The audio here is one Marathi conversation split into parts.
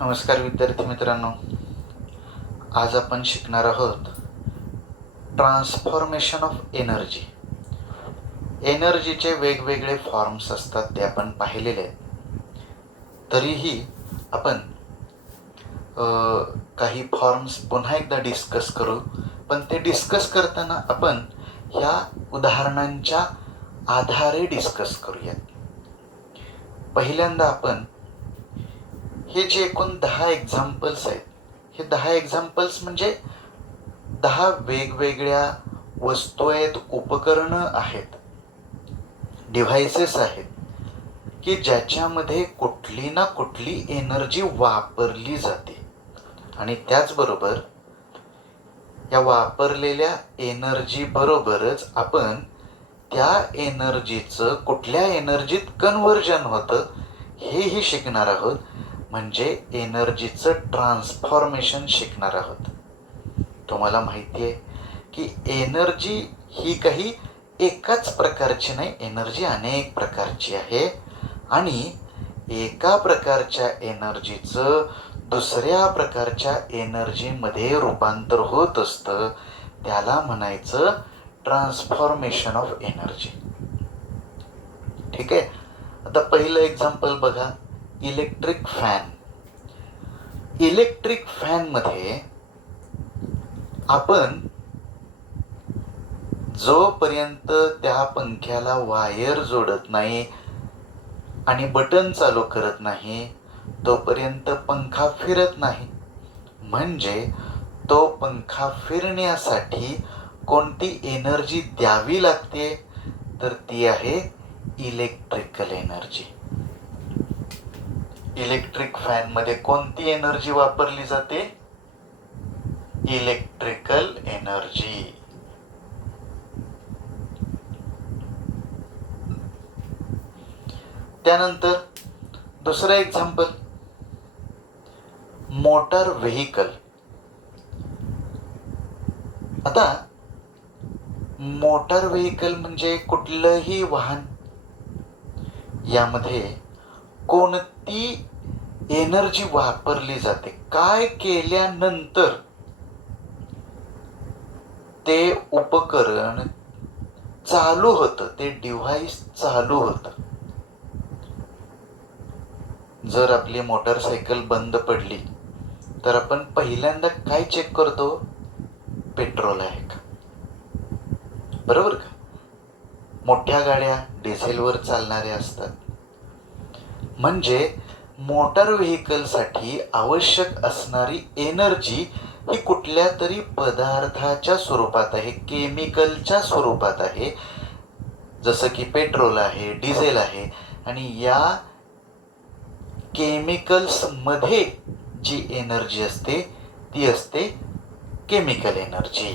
नमस्कार विद्यार्थी मित्रांनो, आज आपण शिकणार आहोत ट्रान्सफॉर्मेशन ऑफ एनर्जी. एनर्जीचे वेगवेगळे फॉर्म्स असतात, ते आपण पाहिलेले आहेत. तरीही आपण काही फॉर्म्स पुन्हा एकदा डिस्कस करू, पण ते डिस्कस करताना आपण ह्या उदाहरणांच्या आधारे डिस्कस करूयात. पहिल्यांदा आपण हे जे एकूण 10 एक्झाम्पल्स आहेत, हे 10 एक्झाम्पल्स म्हणजे 10 वेगवेगळ्या वस्तू आहेत, उपकरणं आहेत, डिव्हाइसेस आहेत की ज्याच्यामध्ये कुठली ना कुठली एनर्जी वापरली जाते. आणि त्याचबरोबर या वापरलेल्या एनर्जी बरोबरच आपण त्या एनर्जीचं कुठल्या एनर्जीत कन्व्हर्जन होतं हेही शिकणार आहोत. म्हणजे एनर्जीचं ट्रान्सफॉर्मेशन शिकणार आहोत. तुम्हाला माहिती आहे की एनर्जी ही काही एकाच प्रकारची नाही, एनर्जी अनेक प्रकारची आहे. आणि एका प्रकारच्या एनर्जीचं दुसऱ्या प्रकारच्या एनर्जीमध्ये रूपांतर होत असतं, त्याला म्हणायचं ट्रान्सफॉर्मेशन ऑफ एनर्जी. ठीक आहे. आता पहिलं एक्झाम्पल बघा, इलेक्ट्रिक फॅन. इलेक्ट्रिक फॅनमध्ये आपण जोपर्यंत त्या पंख्याला वायर जोडत नाही आणि बटन चालू करत नाही तोपर्यंत पंखा फिरत नाही. म्हणजे तो पंखा फिरण्यासाठी कोणती एनर्जी द्यावी लागते, तर ती आहे इलेक्ट्रिकल एनर्जी. इलेक्ट्रिक फॅनमध्ये कोणती एनर्जी वापरली जाते? Electrical energy. त्यानंतर दुसरं एक्झाम्पल, मोटर व्हेकल. आता मोटर व्हेकल म्हणजे कुठलंही वाहन, यामध्ये कोणती एनर्जी वापरली जाते, काय केल्यानंतर ते उपकरण चालू होतं, ते डिव्हाइस चालू होतं. जर आपली मोटरसायकल बंद पडली तर आपण पहिल्यांदा काय चेक करतो? पेट्रोल आहे का, बरोबर का? मोठ्या गाड्या डिझेलवर चालणाऱ्या असतात. म्हणजे मोटर व्हेकलसाठी आवश्यक असणारी एनर्जी ही कुठल्या तरी पदार्थाच्या स्वरूपात आहे, केमिकलच्या स्वरूपात आहे. जसं की पेट्रोल आहे, डिझेल आहे. आणि या केमिकल्समध्ये जी एनर्जी असते ती असते केमिकल एनर्जी.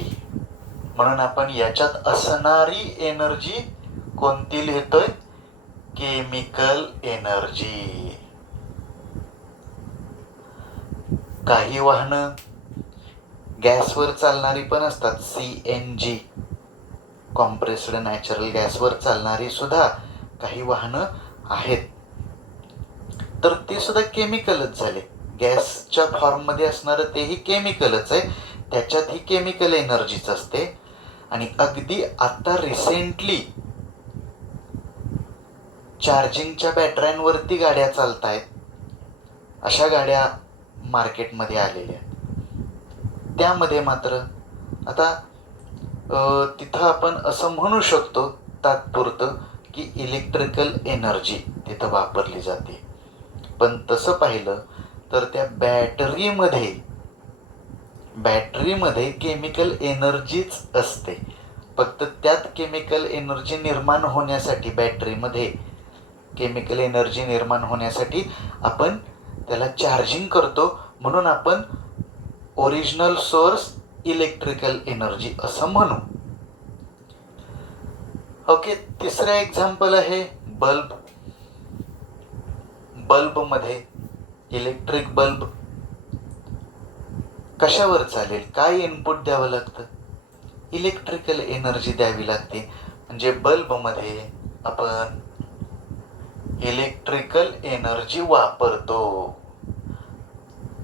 म्हणून आपण याच्यात असणारी एनर्जी कोणती लिहितोय? Chemical energy. काही वाहनं गॅसवर चालणारी पण असतात, CNG, कॉम्प्रेस्ड नॅचरल गॅसवर चालणारी सुद्धा काही वाहनं आहेत. तर ते सुद्धा केमिकलच झाले. गॅसच्या फॉर्ममध्ये असणारं तेही केमिकलच आहे, त्याच्यातही केमिकल एनर्जीच असते. आणि अगदी आता रिसेंटली चार्जिंगच्या बॅटऱ्यांवरती गाड्या चालत आहेत, अशा गाड्या मार्केटमध्ये आलेल्या. त्यामध्ये मात्र आता तिथं आपण असं म्हणू शकतो तात्पुरतं की इलेक्ट्रिकल एनर्जी तिथं वापरली जाते. पण तसं पाहिलं तर त्या बॅटरीमध्ये केमिकल एनर्जीच असते. फक्त त्यात केमिकल एनर्जी निर्माण होण्यासाठी, बॅटरीमध्ये केमिकल एनर्जी निर्माण होण्यासाठी आपण त्याला चार्जिंग करतो, म्हणून आपण ओरिजिनल सोर्स इलेक्ट्रिकल एनर्जी असं म्हणू. ओके. तिसरं एक्झाम्पल आहे बल्ब. बल्बमध्ये इलेक्ट्रिक बल्ब कशावर चालेल, काय इनपुट द्यावं लागतं? इलेक्ट्रिकल एनर्जी द्यावी लागते. म्हणजे बल्बमध्ये आपण इलेक्ट्रिकल एनर्जी वापरतो.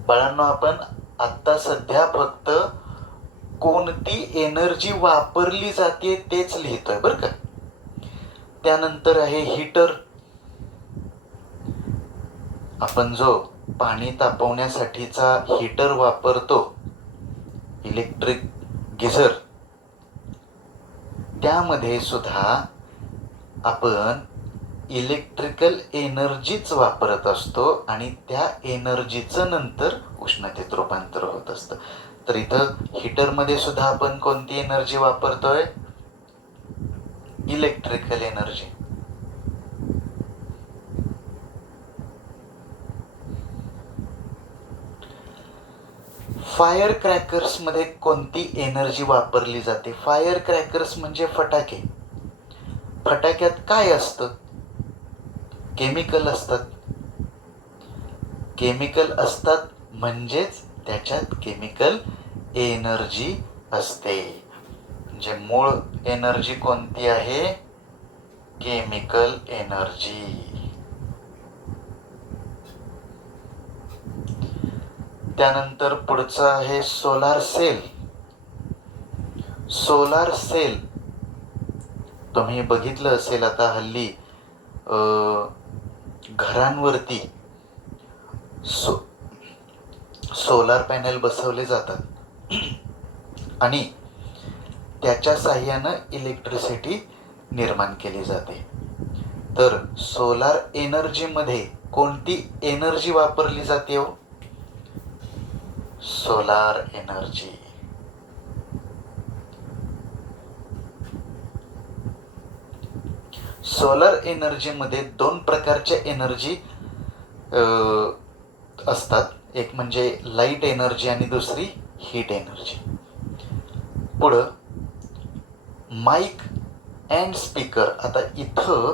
बाळांनो, आपण आत्ता सध्या फक्त कोणती एनर्जी वापरली जाते तेच लिहितोय बरं का. त्यानंतर आहे हीटर. आपण जो पाणी तापवण्यासाठीचा हीटर वापरतो, इलेक्ट्रिक गिझर, त्यामध्ये सुद्धा आपण इलेक्ट्रिकल एनर्जीच वापरत असतो आणि त्या एनर्जीचं नंतर उष्णतेत रूपांतर होत असतं. तर इथं हीटरमध्ये सुद्धा आपण कोणती एनर्जी वापरतोय? Electrical energy. फायर क्रॅकर्स मध्ये कोणती एनर्जी वापरली जाते? फायर क्रॅकर्स म्हणजे फटाके. फटाक्यात काय असतं? केमिकल असतात. केमिकल असतात म्हणजेच त्याच्यात केमिकल एनर्जी असते. म्हणजे मूळ एनर्जी कोणती आहे? Chemical energy. त्यानंतर पुढचं आहे सोलार सेल. सोलार सेल तुम्ही बघितलं असेल आता हल्ली घरांवरती सोलार पॅनल बसवले जातात आणि त्याच्या साह्यानं इलेक्ट्रिसिटी निर्माण केली जाते. तर सोलार एनर्जीमध्ये कोणती एनर्जी वापरली जाते हो? Solar energy. सोलर एनर्जीमध्ये दोन प्रकारच्या एनर्जी असतात. एक म्हणजे लाईट एनर्जी आणि दुसरी हीट एनर्जी. पुढं माईक अँड स्पीकर. आता इथं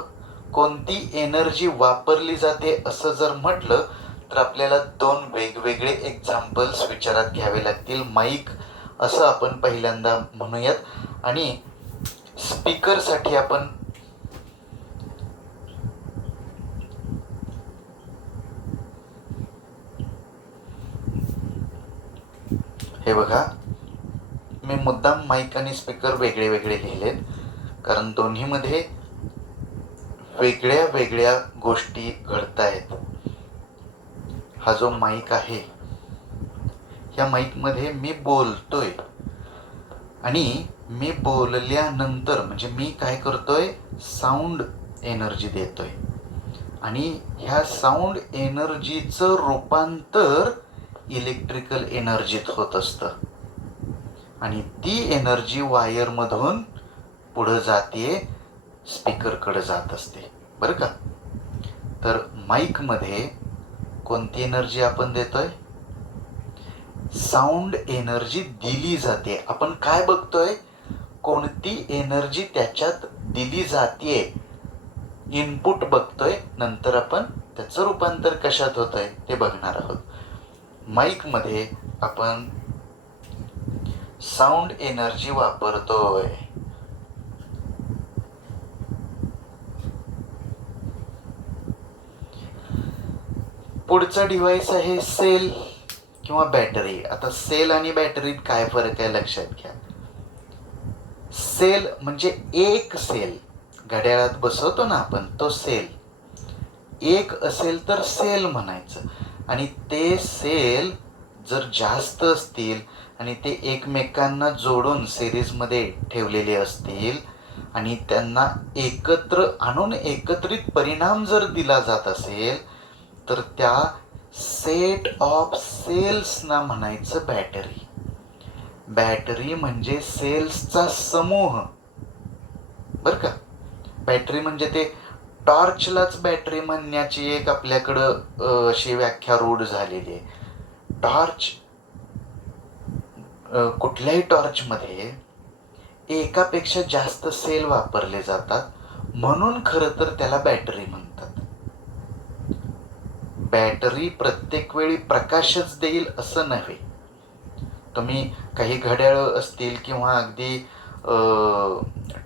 कोणती एनर्जी वापरली जाते असं जर म्हटलं तर आपल्याला दोन वेगवेगळे एक्झाम्पल्स विचारात घ्यावे लागतील. माईक असं आपण पहिल्यांदा म्हणूयात आणि स्पीकरसाठी आपण हे बघा, मी मुद्दाम माईक आणि स्पीकर वेगळे वेगळे लिहिलेत कारण दोन्हीमध्ये वेगळ्या वेगळ्या गोष्टी घडत आहेत. हा जो माईक आहे, या माईकमध्ये मी बोलतोय आणि मी बोलल्यानंतर म्हणजे मी काय करतोय? साऊंड एनर्जी देतोय आणि ह्या साऊंड एनर्जीचं रूपांतर इलेक्ट्रिकल एनर्जीत होत असतं आणि ती एनर्जी वायरमधून पुढं जाते, स्पीकरकडे जात असते बरं का. तर माईकमध्ये कोणती एनर्जी आपण देतोय? साऊंड एनर्जी दिली जाते. आपण काय बघतोय? कोणती एनर्जी त्याच्यात दिली जाते, इनपुट बघतोय. नंतर आपण त्याचं रूपांतर कशात होतंय ते बघणार आहोत. माईकमध्ये आपण साऊंड एनर्जी वापरतोय. पुढचा डिव्हाइस आहे सेल किंवा बॅटरी. आता सेल आणि बॅटरीत काय फरक आहे लक्षात घ्या. सेल म्हणजे एक सेल, घड्याळात बसवतो ना आपण, तो सेल एक असेल तर सेल म्हणायचं. आणि ते सेल जर जास्त असतील आणि ते एकमेकांना जोडून सिरीजमध्ये ठेवलेले असतील आणि त्यांना एकत्र आणून एकत्रित परिणाम जर दिला जात असेल तर त्या सेट ऑफ सेल्सना म्हणायचं बॅटरी. बॅटरी म्हणजे सेल्सचा समूह बरं का. बॅटरी म्हणजे ते टॉर्चलाच बॅटरी म्हणण्याची एक आपल्याकडं अशी व्याख्या रूढ झालेली आहे. टॉर्च, कुठल्याही टॉर्चमध्ये एकापेक्षा जास्त सेल वापरले जातात म्हणून खरं तर त्याला बॅटरी म्हणतात. बॅटरी प्रत्येक वेळी प्रकाशच देईल असं नव्हे. तुम्ही काही घड्याळं असतील किंवा अगदी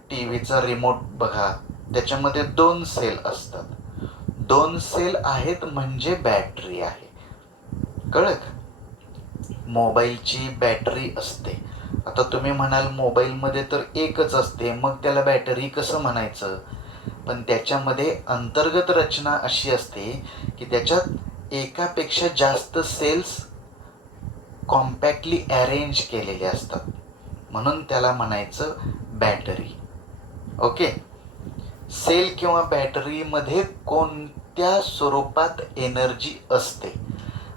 टीव्हीचा रिमोट बघा, त्याच्यामध्ये 2 सेल असतात. 2 सेल आहेत म्हणजे बॅटरी आहे. कळलं का? मोबाईलची बॅटरी असते. आता तुम्ही म्हणाल मोबाईलमध्ये तर एकच असते, मग त्याला बॅटरी कसं म्हणायचं? पण त्याच्यामध्ये अंतर्गत रचना अशी असते की त्याच्यात एकापेक्षा जास्त सेल्स कॉम्पॅक्टली अरेंज केलेले असतात, म्हणून त्याला म्हणायचं बॅटरी. ओके. सेल किंवा बॅटरीमध्ये कोणत्या स्वरूपात एनर्जी असते?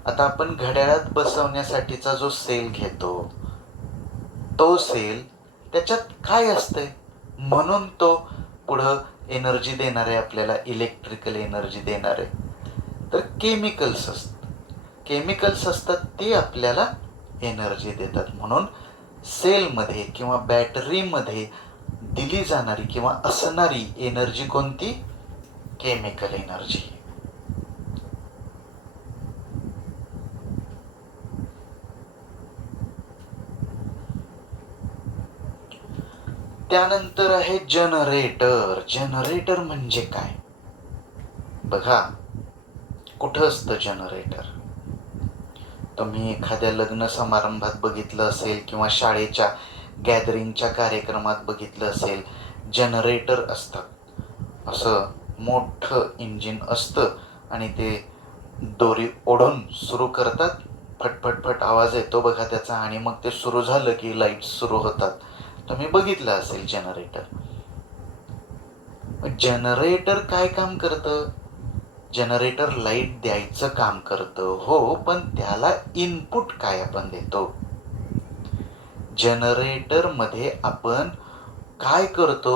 आता आपण घड्याळात बसवण्यासाठीचा जो सेल घेतो, तो सेल त्याच्यात काय असतंय म्हणून तो पुढं एनर्जी देणार आहे, आपल्याला इलेक्ट्रिकल एनर्जी देणार आहे? तर केमिकल्स असतात. केमिकल्स असतात ते आपल्याला एनर्जी देतात. म्हणून सेलमध्ये किंवा बॅटरीमध्ये दिली जाणारी किंवा असणारी एनर्जी कोणती? Chemical energy. त्यानंतर आहे जनरेटर. जनरेटर म्हणजे काय? बघा, कुठं असतं जनरेटर? तुम्ही एखाद्या लग्न समारंभात बघितलं असेल किंवा शाळेच्या गॅदरिंगच्या कार्यक्रमात बघितलं असेल, जनरेटर असतात. असं मोठं इंजिन असतं आणि ते दोरी ओढून सुरू करतात, फटफटफट आवाज येतो बघा त्याचा, आणि मग ते सुरू झालं की लाईट सुरू होतात. तुम्ही बघितलं असेल जनरेटर. जनरेटर काय काम करतं? जनरेटर लाईट द्यायचं काम करतं, हो, पण त्याला इनपुट काय आपण देतो? जनरेटरमध्ये आपण काय करतो?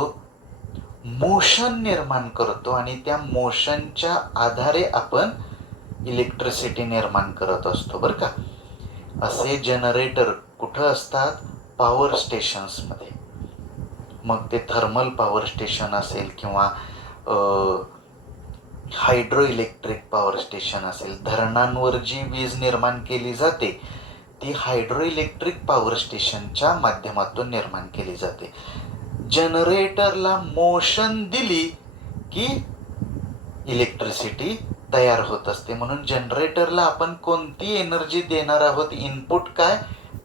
मोशन निर्माण करतो आणि त्या मोशनच्या आधारे आपण इलेक्ट्रिसिटी निर्माण करत असतो, बरं का. असे जनरेटर कुठं असतात? पॉवर स्टेशन्समध्ये. मग ते थर्मल पॉवर स्टेशन असेल किंवा हायड्रो इलेक्ट्रिक पॉवर स्टेशन असेल, धरणांवर जी वीज निर्माण केली जाते ती हायड्रो इलेक्ट्रिक पॉवर स्टेशनच्या माध्यमातून निर्माण केली जाते. जनरेटरला मोशन दिली की इलेक्ट्रिसिटी तयार होत असते. म्हणून जनरेटरला आपण कोणती एनर्जी देणार आहोत? इनपुट काय?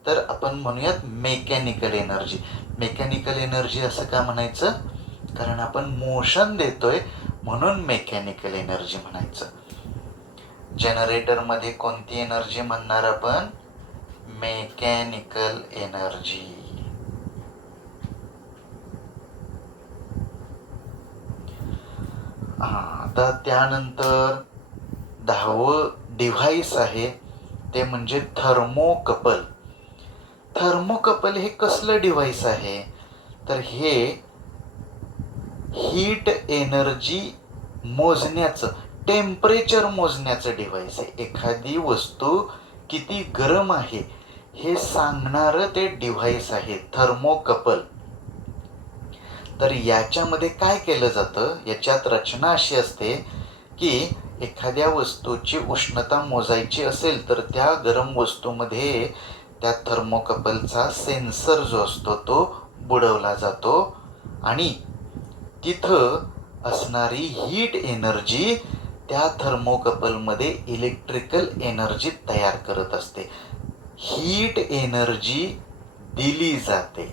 तर आपण म्हणूयात मेकॅनिकल एनर्जी. मेकॅनिकल एनर्जी असं का म्हणायचं? कारण आपण मोशन देतोय म्हणून मेकॅनिकल एनर्जी म्हणायचं. जनरेटरमध्ये कोणती एनर्जी म्हणणार आपण? Mechanical energy. आता त्यानंतर 10वं डिव्हाइस आहे ते म्हणजे थर्मोकपल. थर्मोकपल हे कसलं डिव्हाइस आहे? तर हे हीट एनर्जी मोजण्याचं, टेम्परेचर मोजण्याचं डिव्हाइस आहे. एखादी वस्तू किती गरम आहे हे सांगणारं ते डिव्हाइस आहे थर्मोकपल. तर याच्यामध्ये काय केलं जातं? याच्यात रचना अशी असते की एखाद्या वस्तूची उष्णता मोजायची असेल तर त्या गरम वस्तूमध्ये त्या थर्मोकपलचा सेन्सर जो असतो तो बुडवला जातो आणि तिथं असणारी हीट एनर्जी त्या थर्मोकपलमध्ये इलेक्ट्रिकल एनर्जी तयार करत असते. हीट एनर्जी दिली जाते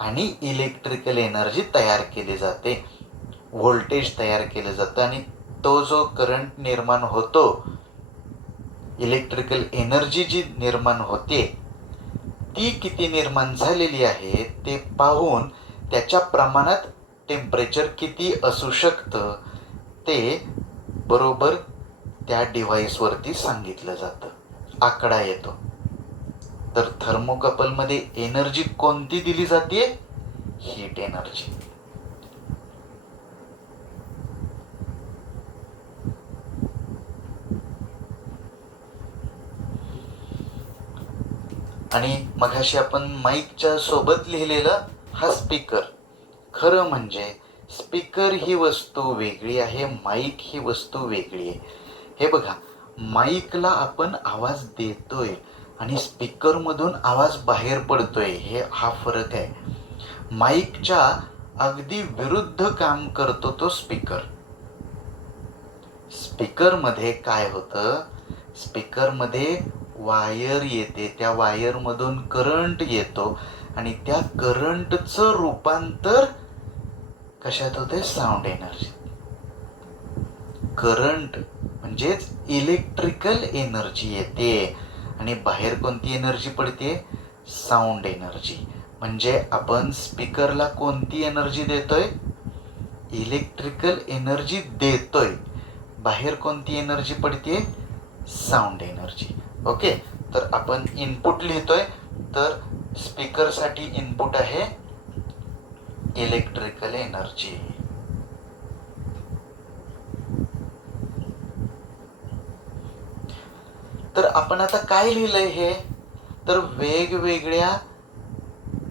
आणि इलेक्ट्रिकल एनर्जी तयार केली जाते, व्होल्टेज तयार केलं जातं आणि तो जो करंट निर्माण होतो, इलेक्ट्रिकल एनर्जी जी निर्माण होते ती किती निर्माण झालेली आहे ते पाहून त्याच्या प्रमाणात टेम्परेचर किती असू शकतं ते बरोबर त्या डिव्हाइसवरती सांगितलं जातं, आकडा येतो. तर थर्मोकपलमध्ये एनर्जी कोणती दिली जाते? Heat energy. आणि मगाशी आपण माईकच्या सोबत लिहिलेला हा स्पीकर. खरं म्हणजे स्पीकर ही वस्तू वेगळी आहे, माईक ही वस्तू वेगळी आहे. हे बघा, माईकला आपण आवाज देतोय आणि स्पीकरमधून आवाज बाहेर पडतोय, हा फरक आहे. माईकच्या अगदी विरुद्ध काम करतो तो स्पीकर. स्पीकरमध्ये काय होतं? स्पीकरमध्ये वायर येते, त्या वायरमधून करंट येतो आणि त्या करंटचं रूपांतर कशात होते? Sound energy. करंट म्हणजेच इलेक्ट्रिकल एनर्जी येते आणि बाहेर कोणती एनर्जी पडते? Sound energy. म्हणजे आपण स्पीकरला कोणती एनर्जी देतोय? इलेक्ट्रिकल एनर्जी देतोय. बाहेर कोणती एनर्जी पडते? Sound energy. ओके, तर आपण इनपुट लिहितोय, तर स्पीकरसाठी इनपुट आहे इलेक्ट्रिकल एनर्जी. तर आपण आता काय लिहिलंय हे? तर वेगवेगळ्या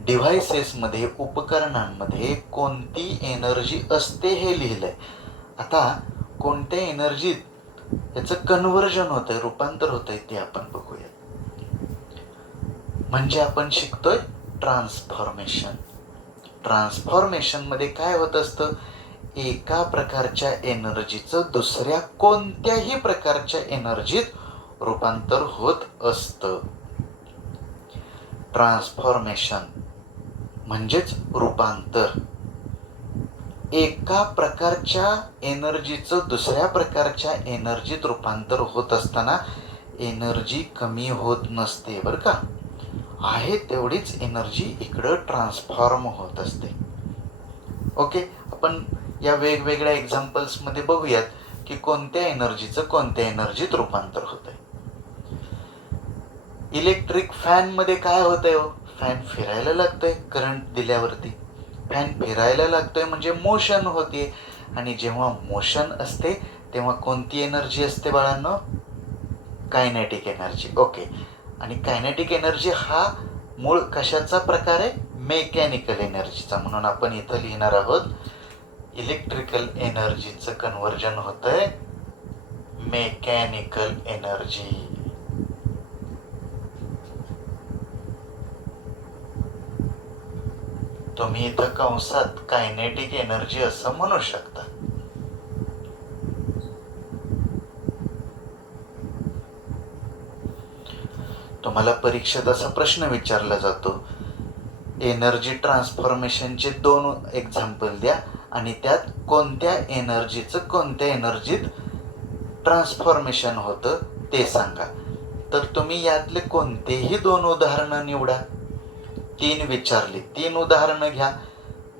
डिव्हाइसेसमध्ये, उपकरणांमध्ये कोणती एनर्जी असते हे लिहिलंय. आता कोणत्या एनर्जीत याचं कन्व्हर्जन होतंय, रूपांतर होतंय, ते आपण बघूया. म्हणजे आपण शिकतोय ट्रान्सफॉर्मेशन. ट्रान्सफॉर्मेशनमध्ये काय होत असतं? एका प्रकारच्या एनर्जीचं दुसऱ्या कोणत्याही प्रकारच्या एनर्जीत रूपांतर होत असतं. ट्रान्सफॉर्मेशन म्हणजेच रूपांतर. एका प्रकारच्या एनर्जीचं दुसऱ्या प्रकारच्या एनर्जीत रूपांतर होत असताना एनर्जी कमी होत नसते बरं का. आहे तेवढीच एनर्जी इकडं ट्रान्सफॉर्म होत असते. ओके, आपण या वेगवेगळ्या एक्झाम्पल्समध्ये बघूयात की कोणत्या एनर्जीचं कोणत्या एनर्जीत रूपांतर होतंय. इलेक्ट्रिक फॅनमध्ये काय होतंय? फॅन फिरायला लागतोय करंट दिल्यावरती. फॅन फिरायला लागतोय म्हणजे मोशन होते आणि जेव्हा मोशन असते तेव्हा कोणती एनर्जी असते बाळांनो? Kinetic energy. ओके, आणि कायनेटिक एनर्जी हा मूळ कशाचा प्रकार आहे? मेकॅनिकल एनर्जीचा. म्हणून आपण इथं लिहिणार आहोत इलेक्ट्रिकल एनर्जीचं कन्व्हर्जन होतंय मेकॅनिकल एनर्जी. तुम्ही इथं कंसात कायनेटिक एनर्जी असं म्हणू शकता. तुम्हाला परीक्षेत असा प्रश्न विचारला जातो, एनर्जी ट्रान्सफॉर्मेशनचे 2 एक्झाम्पल द्या आणि त्यात कोणत्या एनर्जीचं कोणत्या एनर्जीत ट्रान्सफॉर्मेशन होतं ते सांगा. तर तुम्ही यातले कोणतेही 2 उदाहरणं निवडा. 3 विचारली, 3 उदाहरणं घ्या.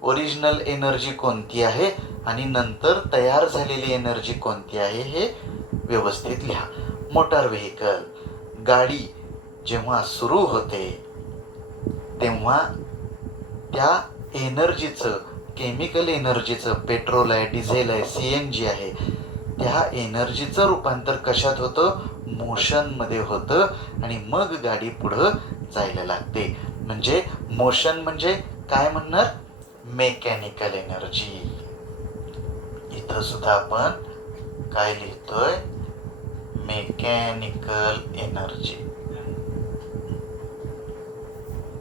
ओरिजिनल एनर्जी कोणती आहे आणि नंतर तयार झालेली एनर्जी कोणती आहे हे व्यवस्थित लिहा. मोटार व्हेकल, गाडी जेव्हा सुरू होते तेव्हा त्या एनर्जीचं, केमिकल एनर्जीचं, पेट्रोल आहे, डिझेल आहे, CNG आहे, त्या एनर्जीचं रूपांतर कशात होतं? मोशनमध्ये होतं आणि मग गाडी पुढं जायला लागते. म्हणजे मोशन म्हणजे काय म्हणणार? Mechanical energy. इथं सुद्धा आपण काय लिहितोय? मेकॅनिकल एनर्जी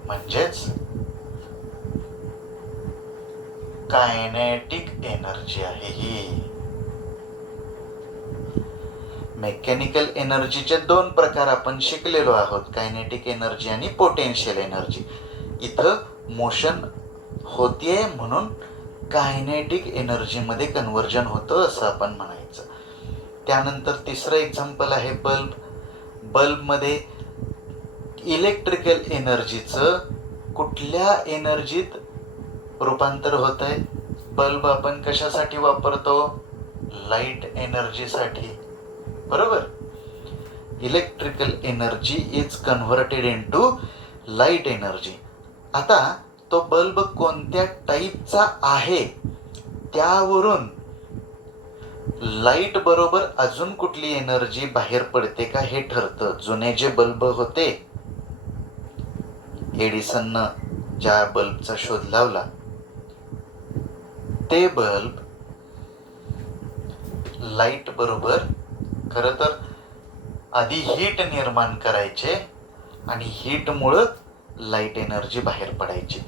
म्हणजेच कायनेटिक एनर्जी आहे ही. मेकॅनिकल एनर्जीचे 2 प्रकार आपण शिकलेलो आहोत, कायनेटिक एनर्जी आणि पोटेन्शियल एनर्जी. इथं मोशन होतीये म्हणून कायनेटिक एनर्जीमध्ये कन्व्हर्जन होतं असं आपण म्हणायचं. त्यानंतर तिसरं एक्झाम्पल आहे बल्ब. बल्बमध्ये इलेक्ट्रिकल एनर्जीचं कुठल्या एनर्जीत रूपांतर होत आहे? बल्ब आपण कशासाठी वापरतो? लाईट एनर्जीसाठी, बरोबर. Electrical energy is converted into light energy. आता तो बल्ब कोणत्या टाईपचा आहे त्यावरून लाईट बरोबर अजून कुठली एनर्जी बाहेर पडते का हे ठरतं. जुने जे बल्ब होते, एडिसननं ज्या बल्बचा शोध लावला, ते बल्ब लाईट बरोबर खरं तर आधी हीट निर्माण करायचे आणि हीटमुळं लाईट एनर्जी बाहेर पडायची.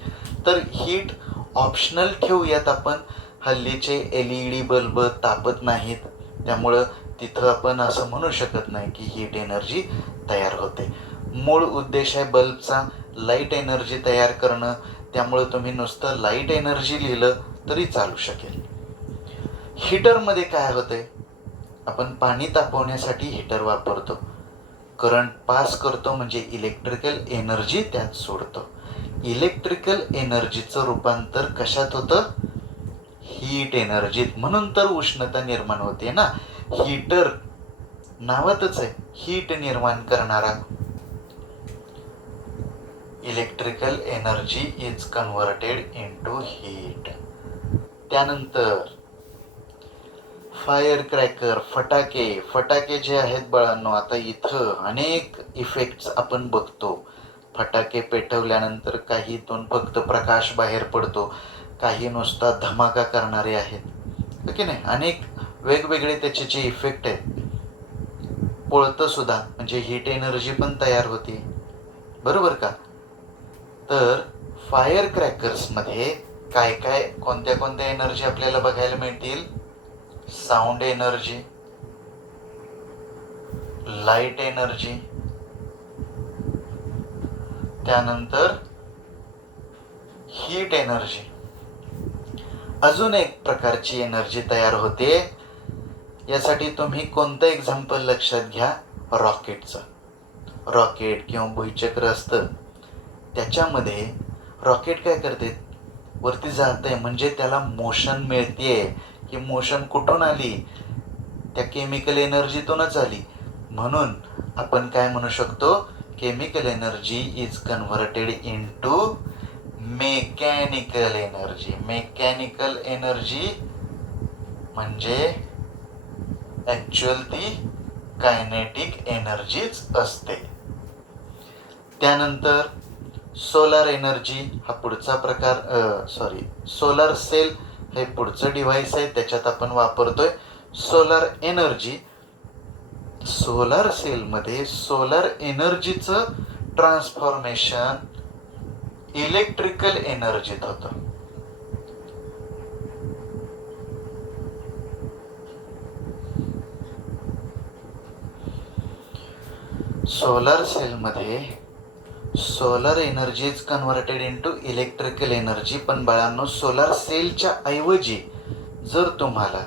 तर हीट ऑप्शनल ठेवूयात आपण. हल्लीचे LED बल्ब तापत नाहीत, त्यामुळं तिथं आपण असं म्हणू शकत नाही की हीट एनर्जी तयार होते. मूळ उद्देश आहे बल्बचा लाईट एनर्जी तयार करणं, त्यामुळे तुम्ही नुसतं लाईट एनर्जी लिहिलं तरी चालू शकेल. हीटरमध्ये काय होतंय, आपण पाणी तापवण्यासाठी हीटर वापरतो, करंट पास करतो म्हणजे इलेक्ट्रिकल एनर्जी त्यात सोडतो. इलेक्ट्रिकल एनर्जीचं रूपांतर कशात होतं, हीट एनर्जीत. म्हणून तर उष्णता निर्माण होते ना. हीटर नावातच आहे हीट निर्माण करणारा. Electrical energy is converted into heat. त्यानंतर फायर क्रॅकर, फटाके जे आहेत बाळांनो, आता इथं अनेक इफेक्ट्स आपण बघतो. फटाके पेटवल्यानंतर काहीतून फक्त प्रकाश बाहेर पडतो, काही नुसता धमाका करणारे आहेत, की नाही. अनेक वेगवेगळे त्याचे जे इफेक्ट आहेत. पोळतं सुद्धा म्हणजे हीट एनर्जी पण तयार होती, बरोबर का. तर फायर क्रॅकर्समध्ये काय काय कोणत्या कोणत्या एनर्जी आपल्याला बघायला मिळतील, साऊंड एनर्जी, लाईट एनर्जी, त्यानंतर हीट एनर्जी. अजून एक प्रकारची एनर्जी तयार होते. यासाठी तुम्ही कोणतं एक्झाम्पल लक्षात घ्या, रॉकेटचं. रॉकेट किंवा भुईचक्र असतं, त्याच्यामध्ये रॉकेट काय करते, वरती जाते म्हणजे त्याला मोशन मिळते. ही मोशन कुठून आली, त्या केमिकल एनर्जीतूनच आली. म्हणून आपण काय म्हणू शकतो, chemical energy is converted into mechanical energy. Mechanical energy म्हणजे ॲक्च्युअल ती कायनेटिक एनर्जीच असते. त्यानंतर सोलार एनर्जी हा पुढचा प्रकार, सोलार सेल हे पुढचं डिव्हाइस आहे, त्याच्यात आपण वापरतोय सोलार एनर्जी. सोलार सेलमध्ये सोलार एनर्जीचं ट्रान्सफॉर्मेशन इलेक्ट्रिकल एनर्जीत होतं. सोलार सेलमध्ये solar energy is converted into electrical energy. पण बाळांनो, सोलार सेलच्या ऐवजी जर तुम्हाला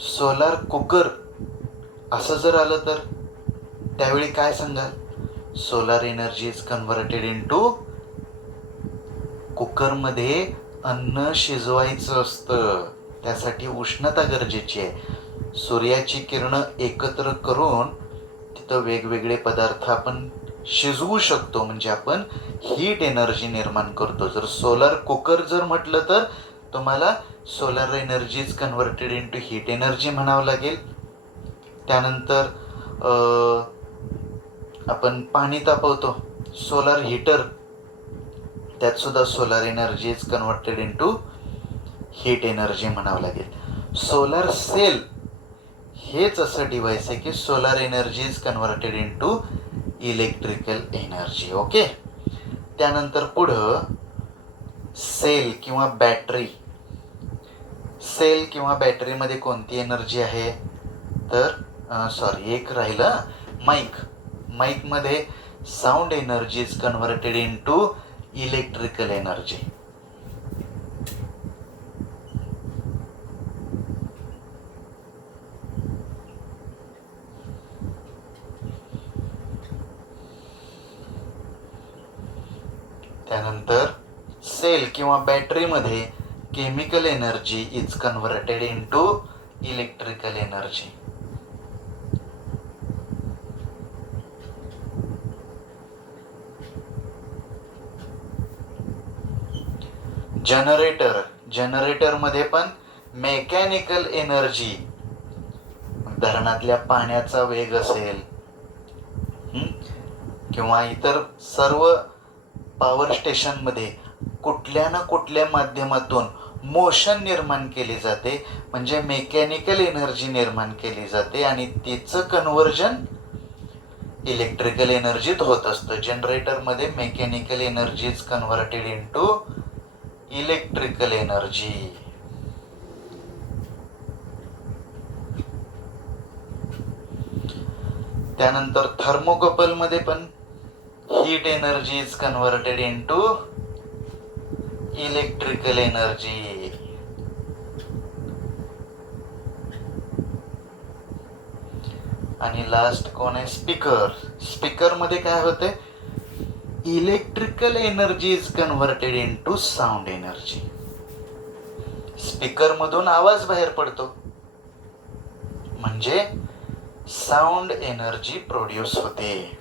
सोलार कुकर असं जर आलं तर त्यावेळी काय सांगाल, solar energy is converted into, कुकरमध्ये अन्न शिजवायचं असतं, त्यासाठी उष्णता गरजेची आहे. सूर्याची किरणं एकत्र करून तिथं वेगवेगळे पदार्थ आपण शिजवू शकतो, म्हणजे आपण हीट एनर्जी निर्माण करतो. जर सोलार कुकर जर म्हटलं तर तुम्हाला solar energy is converted into heat energy म्हणावं लागेल. त्यानंतर आपण पाणी तापवतो, सोलार हीटर, त्यात सुद्धा solar energy is converted into heat energy म्हणावं लागेल. सोलार सेल हेच असं डिव्हाइस आहे की solar energy is converted into electrical energy. Okay. त्यानंतर पुढं सेल किंवा बॅटरी. सेल किंवा बॅटरीमध्ये कोणती एनर्जी आहे तर एक राहिलं, माईकमध्ये sound energy is converted into electrical energy. त्यानंतर सेल किंवा बॅटरीमध्ये chemical energy is converted into electrical energy. जनरेटरमध्ये पण मेकॅनिकल एनर्जी, धरणातल्या पाण्याचा वेग असेल किंवा इतर सर्व पॉवर स्टेशनमध्ये कुठल्या ना कुठल्या माध्यमातून मोशन निर्माण केली जाते, म्हणजे मेकॅनिकल एनर्जी निर्माण केली जाते आणि तिचं कन्व्हर्जन इलेक्ट्रिकल एनर्जीत होत असतं. जनरेटरमध्ये mechanical energy is converted into electrical energy. त्यानंतर थर्मोकपल मध्ये पण heat energy is converted into electrical energy. आणि लास्ट कोण आहे? स्पीकर. स्पीकर मध्ये काय होते? Electrical energy is converted into sound energy. Speaker मधून आवाज बाहेर पडतो म्हणजे साऊंड एनर्जी प्रोड्यूस होते.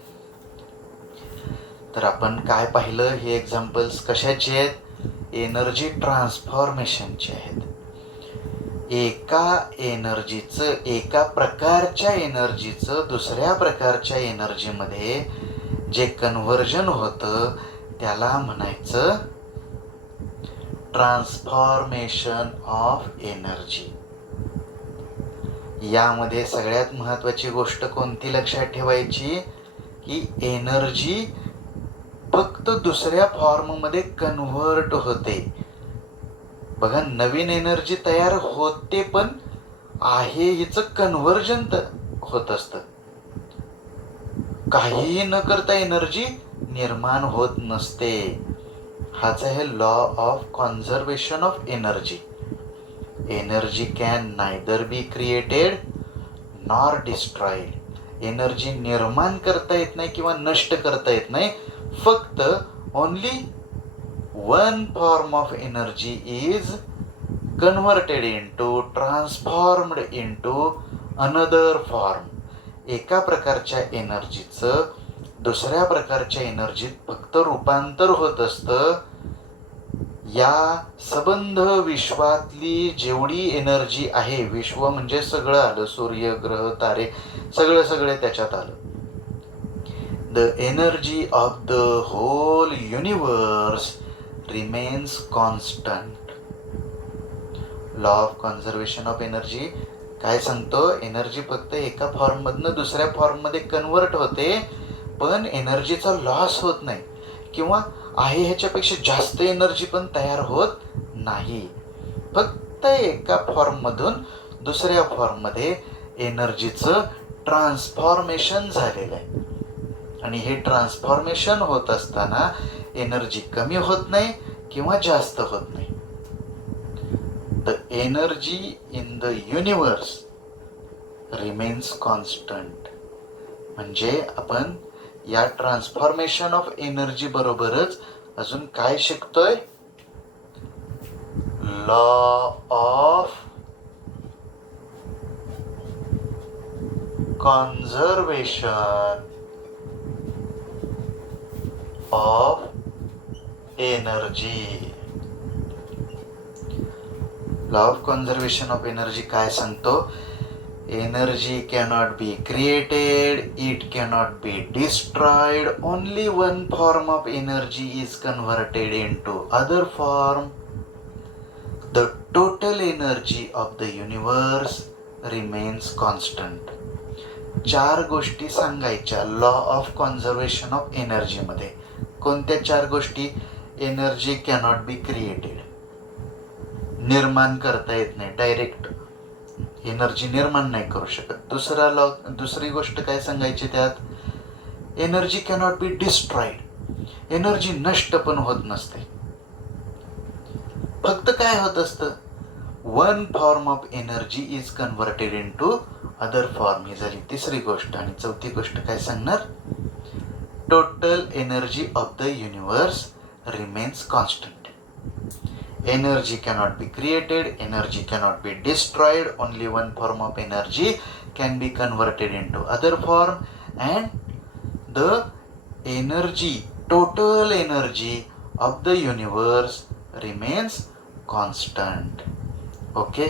तर आपण काय पाहिलं? हे एक्झाम्पल्स कशाचे आहेत? एनर्जी ट्रान्सफॉर्मेशनचे आहेत. एका प्रकारच्या एनर्जीचं दुसऱ्या प्रकारच्या एनर्जीमध्ये जे कन्व्हर्जन होतं त्याला म्हणायचं ट्रान्सफॉर्मेशन ऑफ एनर्जी. यामध्ये सगळ्यात महत्वाची गोष्ट कोणती लक्षात ठेवायची? की एनर्जी फक्त दुसऱ्या फॉर्ममध्ये कन्व्हर्ट होते. बघा, नवीन एनर्जी तयार होते पण आहे हिचं कन्व्हर्जन होत असतं. काहीही न करता एनर्जी निर्माण होत नसते. हाच आहे law of conservation of energy. Energy can neither be created nor destroyed. Energy निर्माण करता येत नाही किंवा नष्ट करता येत नाही. फक्त only one form of energy is converted into, transformed into another form. एका प्रकारच्या एनर्जीचं दुसऱ्या प्रकारच्या एनर्जीत फक्त रूपांतर होत असतं. या सबंध विश्वातली जेवढी एनर्जी आहे, विश्व म्हणजे सगळं आलं, सूर्य, ग्रह, तारे, सगळे त्याच्यात आलं. The energy of the whole universe remains constant. Law of conservation of energy काय सांगतो? एनर्जी फक्त एका फॉर्ममधनं दुसऱ्या फॉर्ममध्ये कन्व्हर्ट होते पण एनर्जीचा लॉस होत नाही किंवा आहे ह्याच्यापेक्षा जास्त एनर्जी पण तयार होत नाही. फक्त एका फॉर्ममधून दुसऱ्या फॉर्ममध्ये एनर्जीचं ट्रान्सफॉर्मेशन झालेलं आहे. आणि हे ट्रान्सफॉर्मेशन होत असताना एनर्जी कमी होत नाही किंवा जास्त होत नाही. The energy in the universe remains constant. म्हणजे आपण या ट्रान्सफॉर्मेशन ऑफ एनर्जी बरोबरच अजून काय शिकतोय? Law of conservation of energy. Law of conservation of energy काय सांगतो? Energy cannot be created, it cannot be destroyed. Only one form of energy is converted into other form. The total energy of the universe remains constant. 4 गोष्टी सांगायच्या लॉ ऑफ कॉन्झर्वेशन ऑफ एनर्जीमध्ये. कोणत्या 4 गोष्टी? एनर्जी कॅनॉट बी क्रिएटेड, निर्माण करता येत नाही, डायरेक्ट एनर्जी निर्माण नाही करू शकत. दुसरी गोष्ट काय सांगायची त्यात? Energy cannot be destroyed, energy नष्ट पण होत नसते. फक्त काय होत असतं? One form of energy is converted into other form. ही झाली तिसरी गोष्ट. आणि चौथी गोष्ट काय सांगणार? Total energy of the universe remains constant. Energy cannot be created, energy cannot be destroyed, only one form of energy can be converted into other form, and the energy, total energy of the universe remains constant. Okay.